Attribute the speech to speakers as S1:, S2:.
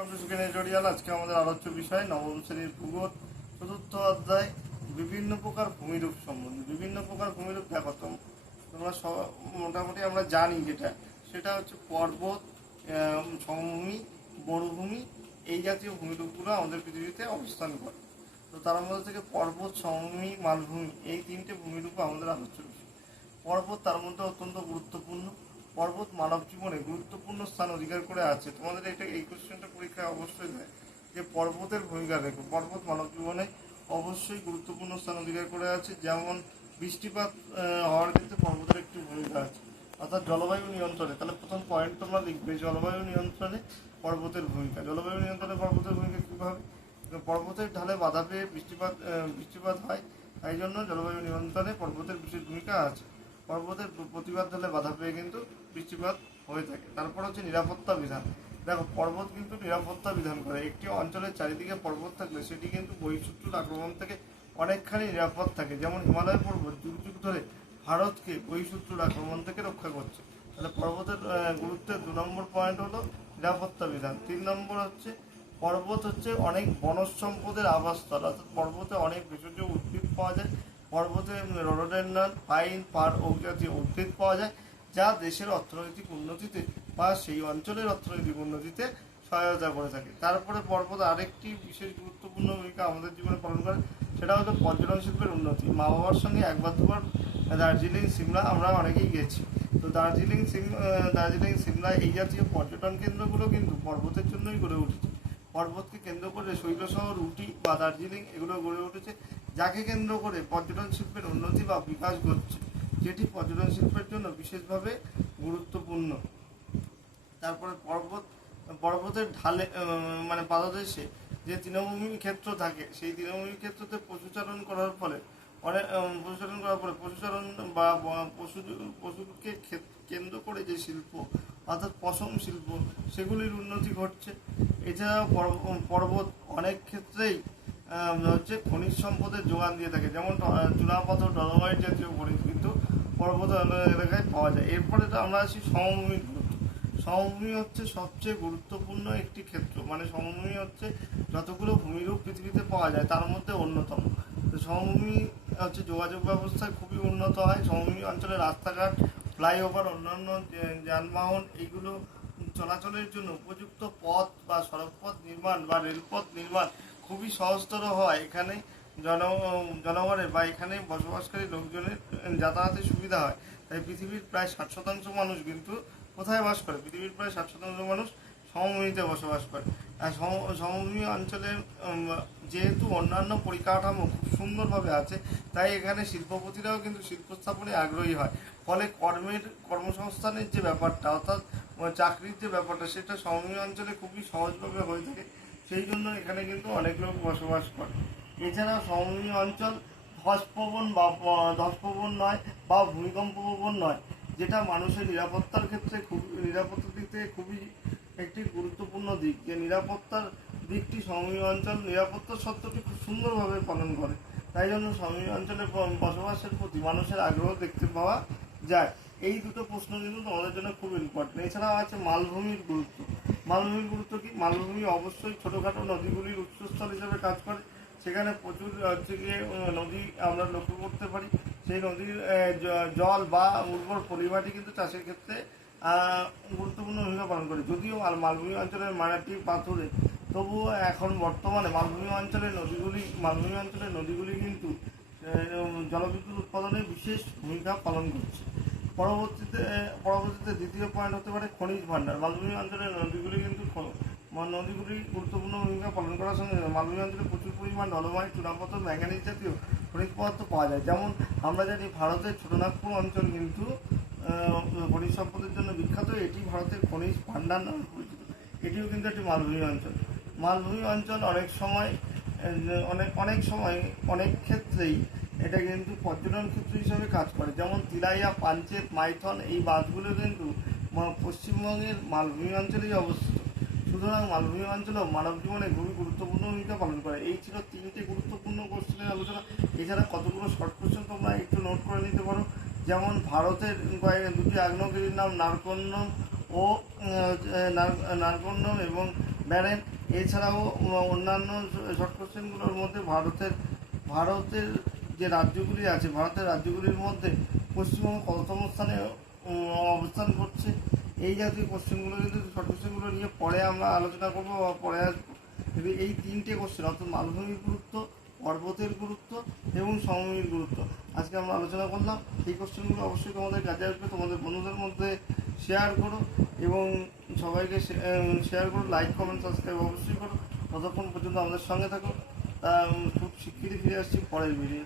S1: Editorial আজকে আমাদের আলোচ্য বিষয়, নবম শ্রেণির ভূগোল, চতুর্থ অধ্যায়, বিভিন্ন প্রকার ভূমিরূপ সম্বন্ধে। বিভিন্ন প্রকার ভূমিরূপ দেখো তোমরা সব- মোটামুটি আমরা জানি যেটা। সেটা হচ্ছে পর্বত সমভূমি, বনভূমি, এই জাতীয় ভূমিরূপগুলো আমাদের পৃথিবীতে অবস্থান করে। তো তার মধ্যে থেকে পর্বত, সমভূমি, মালভূমি, এই তিনটে ভূমিরূপ আমাদের আলোচ্য বিষয়। পর্বত তার মধ্যে অত্যন্ত গুরুত্বপূর্ণ। পর্বত মানব জীবনে গুরুত্বপূর্ণ স্থান অধিকার করে আছে। তোমাদের এটা এই কোশ্চেনটা পরীক্ষায় অবশ্যই দেয় যে পর্বতের ভূমিকা দেখো। পর্বত মানব জীবনে অবশ্যই গুরুত্বপূর্ণ স্থান অধিকার করে আছে। যেমন বৃষ্টিপাত হওয়ার ক্ষেত্রে পর্বতের একটি ভূমিকা আছে। অর্থাৎ জলবায়ু নিয়ন্ত্রণে, তাহলে প্রথম পয়েন্ট তোমরা লিখবে, জলবায়ু নিয়ন্ত্রণে পর্বতের ভূমিকা। জলবায়ু নিয়ন্ত্রণে পর্বতের ভূমিকা কীভাবে পর্বতের ঢালে বাধা পেয়ে বৃষ্টিপাত বৃষ্টিপাত হয়। তাই জন্য জলবায়ু নিয়ন্ত্রণে পর্বতের বিশেষ ভূমিকা আছে। পর্বতের প্রতিবাদ ঢালে বাধা পেয়ে কিন্তু বৃষ্টিপাত হয়ে থাকে। তারপর হচ্ছে নিরাপত্তা বিধান। দেখো, পর্বত কিন্তু নিরাপত্তা বিধান করে। একটি অঞ্চলের চারিদিকে পর্বত থাকলে সেটি কিন্তু বহিঃশত্রুর আক্রমণ থেকে অনেকখানি নিরাপদ থাকে। যেমন হিমালয় পর্বত যুগ যুগ ধরে ভারতকে বহিঃশত্রুর আক্রমণ থেকে রক্ষা করছে। তাহলে পর্বতের গুরুত্বের দু নম্বর পয়েন্ট হলো নিরাপত্তা বিধান। তিন নম্বর হচ্ছে পর্বত হচ্ছে অনেক বনজ সম্পদের আবাসস্থল। অর্থাৎ পর্বতে অনেক ভেষজ উদ্ভিদ পাওয়া যায়। পর্বতে রোডোডেন্ড্রন পাইন, পার ওক জাতীয় উদ্ভিদ পাওয়া যায়, যা দেশের অর্থনৈতিক উন্নতিতে বা সেই অঞ্চলের অর্থনৈতিক উন্নতিতে সহায়তা করে থাকে। তারপরে পর্বত আরেকটি বিশেষ গুরুত্বপূর্ণ ভূমিকা আমাদের জীবনে পালন করে, সেটা হলো পর্যটন শিল্পের উন্নতি। মা বাবার সঙ্গে একবার দুবার দার্জিলিং, সিমলা, আমরা অনেকেই গেছি তো দার্জিলিং সিম দার্জিলিং, সিমলা এই জাতীয় পর্যটন কেন্দ্রগুলো কিন্তু পর্বতের জন্যই গড়ে উঠেছে। পর্বতকে কেন্দ্র করে শৈল শহর উটি বা দার্জিলিং এগুলো গড়ে উঠেছে। যাকে কেন্দ্র করে পর্যটন শিল্পের উন্নতি বা বিকাশ ঘটছে যেটি পর্যটন শিল্পের জন্য বিশেষভাবে গুরুত্বপূর্ণ। তারপরে পর্বত, পর্বতের ঢালে মানে পাদদেশে যে তৃণভূমি ক্ষেত্র থাকে, সেই তৃণভূমি ক্ষেত্রতে পশুচারণ করার ফলে অনেক পশুচারণ করার ফলে পশুচারণ বা পশু, পশুকে কেন্দ্র করে যে শিল্প, অর্থাৎ পশম শিল্প, সেগুলির উন্নতি ঘটছে। এছাড়াও পর্বত অনেক ক্ষেত্রেই হচ্ছে খনিজ সম্পদের যোগান দিয়ে থাকে। যেমন চুনাপাথর ডলোমাইট জাতীয় খনিজ কিন্তু পর্বত এলাকায় পাওয়া যায়। এরপরে আমরা আসি গুরুত্ব। সমভূমি হচ্ছে সবচেয়ে গুরুত্বপূর্ণ একটি ক্ষেত্র। মানে সমভূমি হচ্ছে যতগুলো ভূমিরূপ পৃথিবীতে পাওয়া যায়, তার মধ্যে অন্যতম। তো সমভূমি, হচ্ছে যোগাযোগ ব্যবস্থায় খুবই উন্নত হয়। সমভূমি অঞ্চলে রাস্তাঘাট, ফ্লাইওভার, অন্যান্য যানবাহন এইগুলো চলাচলের জন্য উপযুক্ত পথ বা সড়কপথ নির্মাণ বা রেলপথ নির্মাণ খুবই সহজতর হয় এখানে জন, জনগণের বা এখানে বসবাসকারী লোকজনের যাতায়াতের সুবিধা হয়। তাই পৃথিবীর প্রায় ষাট শতাংশ মানুষ কিন্তু কোথায় বাস করে? পৃথিবীর প্রায় ষাট শতাংশ মানুষ সমভূমিতে বসবাস করে। আর সম- সমভূমি অঞ্চলে যেহেতু অন্যান্য পরিকাঠামো খুব সুন্দরভাবে আছে, তাই এখানে শিল্পপতিরাও কিন্তু শিল্প স্থাপনে আগ্রহী হয়। ফলে কর্মের, কর্মসংস্থানের যে ব্যাপারটা, অর্থাৎ, চাকরির যে ব্যাপারটা, সেটা সমভূমি অঞ্চলে খুবই সহজভাবে হয়ে থাকে। সেই জন্য এখানে কিন্তু অনেক লোক বসবাস করে। এছাড়া সমভূমি অঞ্চল ধসপ্রবণ বা ধসপ্রবণ নয় বা ভূমিকম্প প্রবণ নয়, যেটা মানুষের নিরাপত্তার ক্ষেত্রে খুব, নিরাপত্তার দিক থেকে খুবই একটি গুরুত্বপূর্ণ দিক। যে নিরাপত্তার দিকটি সমভূমি অঞ্চল নিরাপত্তার সত্যটি খুব সুন্দরভাবে পালন করে। তাই জন্য সমভূমি অঞ্চলে বসবাসের প্রতি মানুষের আগ্রহ দেখতে পাওয়া যায়। এই দুটো প্রশ্ন কিন্তু তোমাদের জন্য খুব ইম্পর্টেন্ট এছাড়াও আছে মালভূমির গুরুত্ব। মালভূমির গুরুত্ব কি? মালভূমি অবশ্যই ছোটোখাটো নদীগুলির উৎসস্থল হিসেবে কাজ করে। সেখানে প্রচুর, হচ্ছে গিয়ে নদী আমরা লক্ষ্য করতে পারি। সেই নদীর জল বা উর্বর পরিমাটি কিন্তু চাষের ক্ষেত্রে গুরুত্বপূর্ণ ভূমিকা পালন করে। যদিও মাল- মালভূমি অঞ্চলের মাটি পাথরে, তবুও এখন বর্তমানে মালভূমি অঞ্চলের নদীগুলি, মালভূমি অঞ্চলের নদীগুলি কিন্তু জলবিদ্যুৎ উৎপাদনে বিশেষ ভূমিকা পালন করছে। পরবর্তীতে পরবর্তীতে দ্বিতীয় পয়েন্ট হতে পারে খনিজ ভাণ্ডার। মালভূমি অঞ্চলের নদীগুলি কিন্তু নদীগুলি গুরুত্বপূর্ণ ভূমিকা পালন করার সঙ্গে মালভূমি অঞ্চলে প্রচুর পরিমাণ ডলোমাইট চুনাপথর ম্যাঙ্গানিজ জাতীয় খনিজ পদার্থ পাওয়া যায়। যেমন আমরা জানি ভারতের ছোটনাগপুর অঞ্চল কিন্তু খনিজ সম্পদের জন্য বিখ্যাত। এটি ভারতের খনিজ ভাণ্ডার নামে পরিচিত। এটিও কিন্তু একটি মালভূমি অঞ্চল। মালভূমি অঞ্চল অনেক সময় অনেক অনেক সময় অনেক ক্ষেত্রেই এটা কিন্তু পর্যটন ক্ষেত্র হিসাবে কাজ করে। যেমন তিলাইয়া পাঞ্চেত মাইথন এই বাঁধগুলো কিন্তু পশ্চিমবঙ্গের মালভূমি অঞ্চলেই অবস্থিত। সুতরাং মালভূমি অঞ্চলেও মানব জীবনে খুবই গুরুত্বপূর্ণ ভূমিকা পালন করে। এই ছিল তিনটে গুরুত্বপূর্ণ কোশ্চেনের আলোচনা। এছাড়া কতগুলো শর্ট কোশ্চেন তোমরা একটু নোট করে নিতে পারো। যেমন ভারতের কয়েক- দুটি আগ্নেয়গিরির নাম নারকন্যম ও আহ, নার- নারকন্যম এবং ব্যারেন। এছাড়াও অন্যান্য শর্ট কোশ্চেনগুলোর মধ্যে ভারতের ভারতের যে রাজ্যগুলি আছে, ভারতের রাজ্যগুলির মধ্যে পশ্চিমবঙ্গ কততম স্থানে অবস্থান করছে, এই জাতীয় কোশ্চেনগুলো কিন্তু শর্ট কোশ্চেনগুলো নিয়ে পরে আমরা আলোচনা করব বা পরে আসব। কিন্তু এই তিনটে কোশ্চেন অর্থাৎ মালভূমির গুরুত্ব, পর্বতের গুরুত্ব এবং সমভূমির গুরুত্ব, আজকে আমরা আলোচনা করলাম। এই কোশ্চেনগুলো অবশ্যই তোমাদের কাজে আসবে। তোমাদের বন্ধুদের মধ্যে শেয়ার করো এবং সবাইকে শেয়ার করো লাইক কমেন্ট সাবস্ক্রাইব অবশ্যই করো। ততক্ষণ পর্যন্ত আমাদের সঙ্গে থাকো। খুব শিগগিরই ফিরে আসছি পরের ভিডিও